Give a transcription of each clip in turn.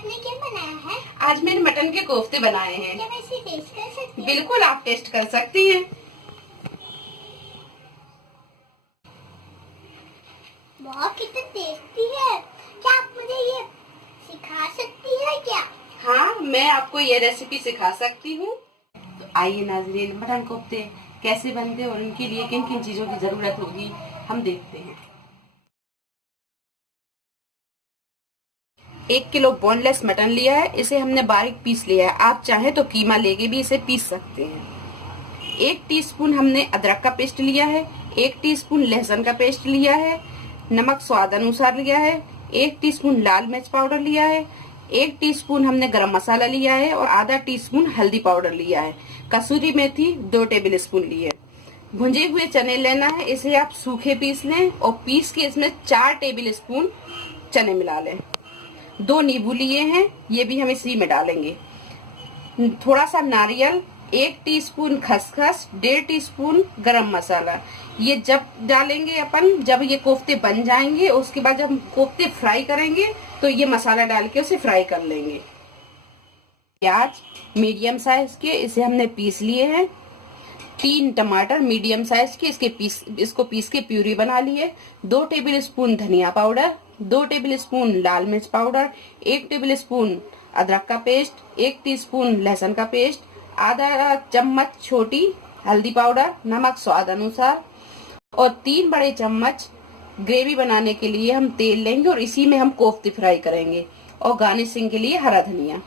आपने क्या बनाया है? आज मैंने मटन के कोफ्ते बनाए हैं। क्या मैं इसे टेस्ट कर सकती हूँ? बिल्कुल, आप टेस्ट कर सकती हैं। बहुत कितना टेस्टी है। क्या आप मुझे ये सिखा सकती है क्या? हाँ, मैं आपको ये रेसिपी सिखा सकती हूँ। तो आइए नाज़रीन, मटन कोफ्ते कैसे बनते हैं और उनके लिए किन किन चीज़ों की ज़रूरत होगी हम देखते हैं। 1 किलो बोनलेस मटन लिया है, इसे हमने बारीक पीस लिया है। आप चाहें तो कीमा लेके भी इसे पीस सकते हैं। 1 टीस्पून हमने अदरक का पेस्ट लिया है। 1 टीस्पून लहसुन का पेस्ट लिया है। नमक स्वाद अनुसार लिया है। 1 टीस्पून लाल मिर्च पाउडर लिया है। 1 टीस्पून हमने गरम मसाला लिया है और आधा टीस्पून हल्दी पाउडर लिया है। कसूरी मेथी 2 टेबल स्पून ली है। भुंजे हुए चने लेना है, इसे आप सूखे पीस लें और पीस के इसमें 4 टेबल स्पून चने मिला लें। 2 नींबू लिए हैं, ये भी हम इसी में डालेंगे। थोड़ा सा नारियल, 1 टीस्पून खसखस, 1.5 टीस्पून गरम मसाला। ये जब डालेंगे अपन, जब ये कोफ्ते बन जाएंगे, उसके बाद जब हम कोफ्ते फ्राई करेंगे तो ये मसाला डाल के उसे फ्राई कर लेंगे। प्याज मीडियम साइज के, इसे हमने पीस लिए हैं। 3 टमाटर मीडियम साइज के, इसको पीस के प्यूरी बना लिए। 2 टेबल स्पून धनिया पाउडर, 2 टेबल स्पून लाल मिर्च पाउडर, 1 टेबल स्पून अदरक का पेस्ट, 1 टीस्पून लहसुन का पेस्ट, आधा चम्मच छोटी हल्दी पाउडर, नमक स्वाद अनुसार और 3 बड़े चम्मच ग्रेवी बनाने के लिए हम तेल लेंगे और इसी में हम कोफ्ते फ्राई करेंगे। और गार्निशिंग के लिए हरा धनिया।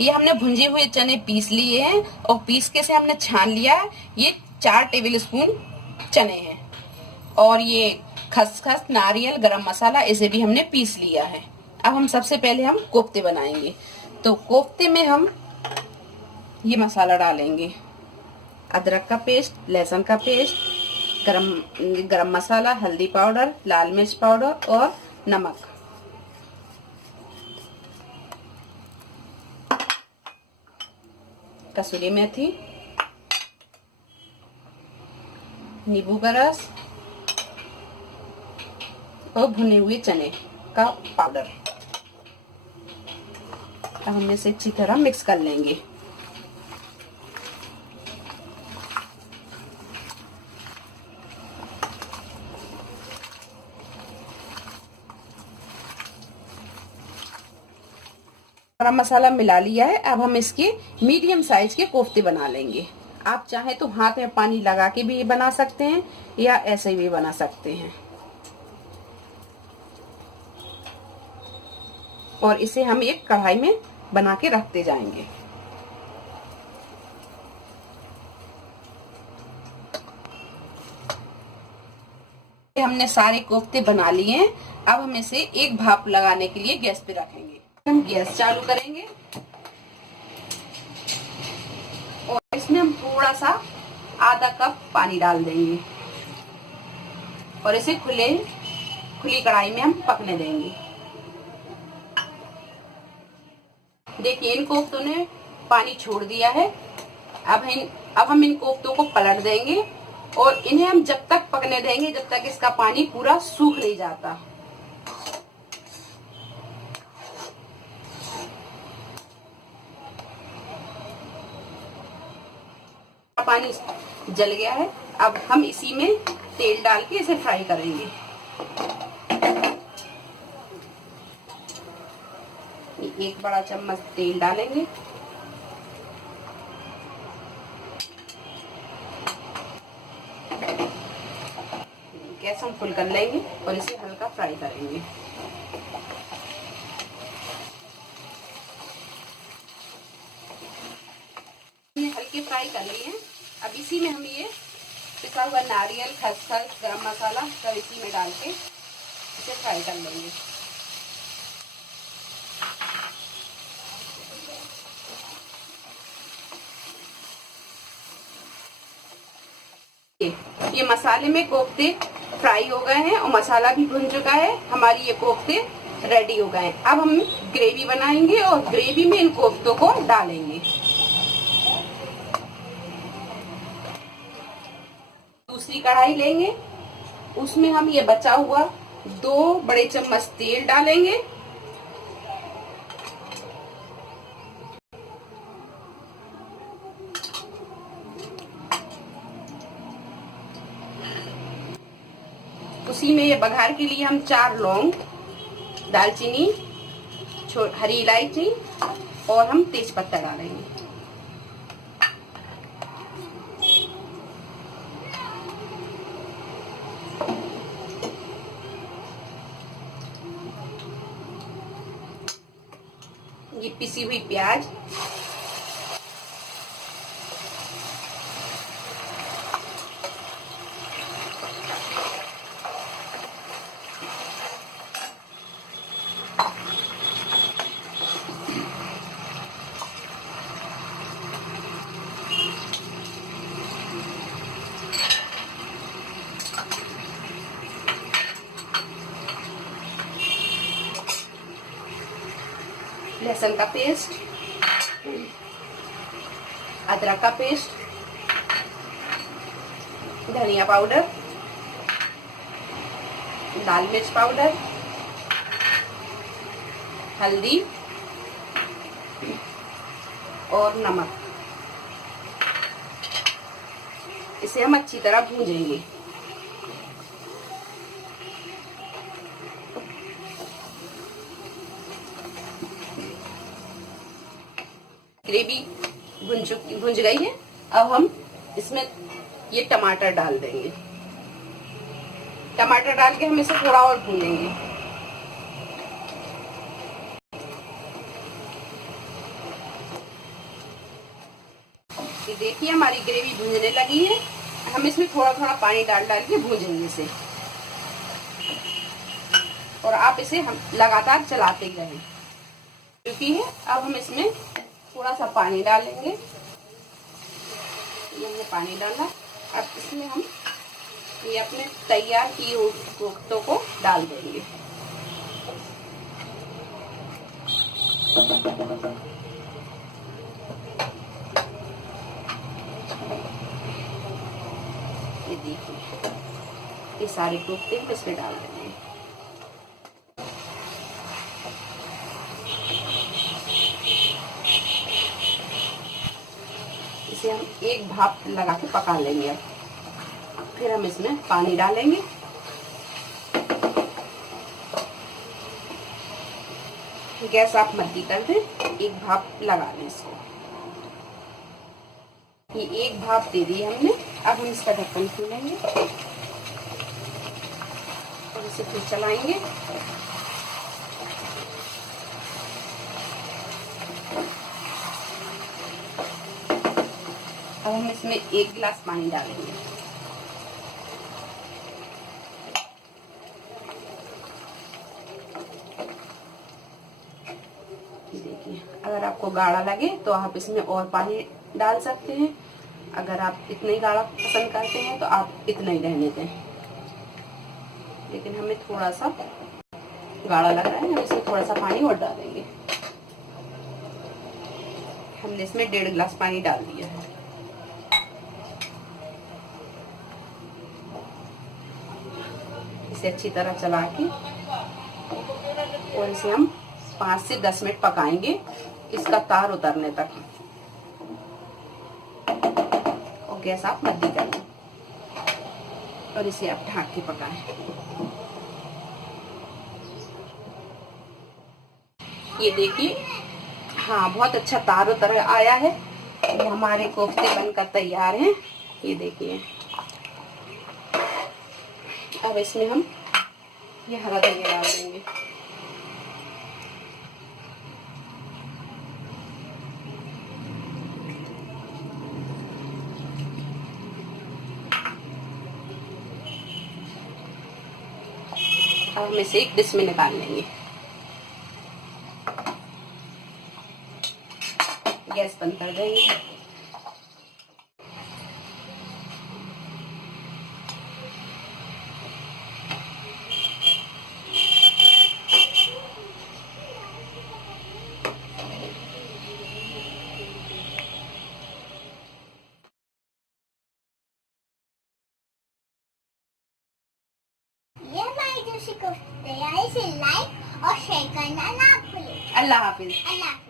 ये हमने भुंजे हुए चने पीस लिए हैं और पीस के से हमने छान लिया है। ये 4 टेबल स्पून चने हैं और ये खसखस, नारियल, गरम मसाला, इसे भी हमने पीस लिया है। अब हम सबसे पहले हम कोफ्ते बनाएंगे। तो कोफ्ते में हम ये मसाला डालेंगे। अदरक का पेस्ट, लहसुन का पेस्ट, गरम मसाला, हल्दी पाउडर, लाल मिर्च पाउडर और नमक। कसूरी मेथी, नींबू का रस और भुने हुए चने का पाउडर। अब हम इसे अच्छी तरह मिक्स कर लेंगे। गरम मसाला मिला लिया है। अब हम इसके मीडियम साइज के कोफ्ते बना लेंगे। आप चाहे तो हाथ में पानी लगा के भी बना सकते हैं या ऐसे भी बना सकते हैं। और इसे हम एक कढ़ाई में बना के रखते जाएंगे। हमने सारे कोफ्ते बना लिए हैं। अब हम इसे एक भाप लगाने के लिए गैस पे रखेंगे। हम गैस चालू करेंगे और इसमें हम थोड़ा सा आधा कप पानी डाल देंगे और इसे खुली कढ़ाई में हम पकने देंगे। देखिए, इन कोफ्तों ने पानी छोड़ दिया है। अब हम इन कोफ्तों को पलट देंगे और इन्हें हम जब तक पकने देंगे जब तक इसका पानी पूरा सूख नहीं जाता। पानी जल गया है। अब हम इसी में तेल डाल के इसे फ्राई करेंगे। एक बड़ा चम्मच तेल डालेंगे। गैस हम फुल कर लेंगे और इसे हल्का फ्राई करेंगे। हल्के फ्राई कर लिए हैं। अब इसी में हम ये पिसा हुआ नारियल, खसखस, गरम मसाला सब इसी में डाल के इसे फ्राई कर लेंगे। ये मसाले में कोफ्ते फ्राई हो गए हैं और मसाला भी भुन चुका है। हमारी ये कोफ्ते रेडी हो गए हैं। अब हम ग्रेवी बनाएंगे और ग्रेवी में इन कोफ्तों को डालेंगे। दूसरी कढ़ाई लेंगे, उसमें हम ये बचा हुआ 2 बड़े चम्मच तेल डालेंगे उसी में ये बघार के लिए हम 4 लौंग, दालचीनी, हरी इलायची और हम तेज पत्ता डालेंगे। ये पिसी हुई प्याज, लहसुन का पेस्ट, अदरक का पेस्ट, धनिया पाउडर, लाल मिर्च पाउडर, हल्दी और नमक। इसे हम अच्छी तरह भूंजेंगे। ग्रेवी भुंज गई है। अब हम इसमें ये टमाटर डाल देंगे। टमाटर डाल के हम इसे थोड़ा और भूनेंगे। ये देखिए हमारी ग्रेवी भुनने लगी है। हम इसमें थोड़ा थोड़ा पानी डाल के भूनेंगे इसे, और आप इसे हम लगातार चलाते रहें। क्योंकि है अब हम इसमें थोड़ा सा पानी डालेंगे। ये हमने पानी डाला। अब इसमें हम ये अपने तैयार किए हुए कोफ्तों को डाल देंगे। ये देखिए ये सारे कोफ्ते हम इसमें डाल देंगे। इसे हम एक भाप लगा के पका लेंगे। अब फिर हम इसमें पानी डालेंगे। गैस आप मध्य कर दें, एक भाप लगा लें इसको। ये एक भाप दे दी हमने। अब हम इसका ढक्कन खोलेंगे और इसे फिर चलाएंगे। अब हम इसमें 1 गिलास पानी डालेंगे। देखिए अगर आपको गाढ़ा लगे तो आप इसमें और पानी डाल सकते हैं। अगर आप इतना ही गाढ़ा पसंद करते हैं तो आप इतना ही रहने दें। लेकिन हमें थोड़ा सा गाढ़ा लग रहा है, हम इसमें थोड़ा सा पानी और डालेंगे। हमने इसमें 1.5 गिलास पानी डाल दिया है। इसे अच्छी तरह चला के और इसे हम 5 से 10 मिनट पकाएंगे, इसका तार उतरने तक। और गैस आप मध्य कर लें और इसे आप ढक के पकाएं। ये देखिए हाँ बहुत अच्छा तार उतर आया है। ये हमारे कोफ्ते बनकर तैयार हैं। ये देखिए अब इसमें हम ये हरा धनिया डाल देंगे। अब हम इसे एक डिश में निकाल लेंगे। गैस बंद कर देंगे। ये हमारी दूसरी कोफ्ते, इसे लाइक और शेयर करना ना भूलें। अल्लाह हाफिज। अल्लाह हाफिज।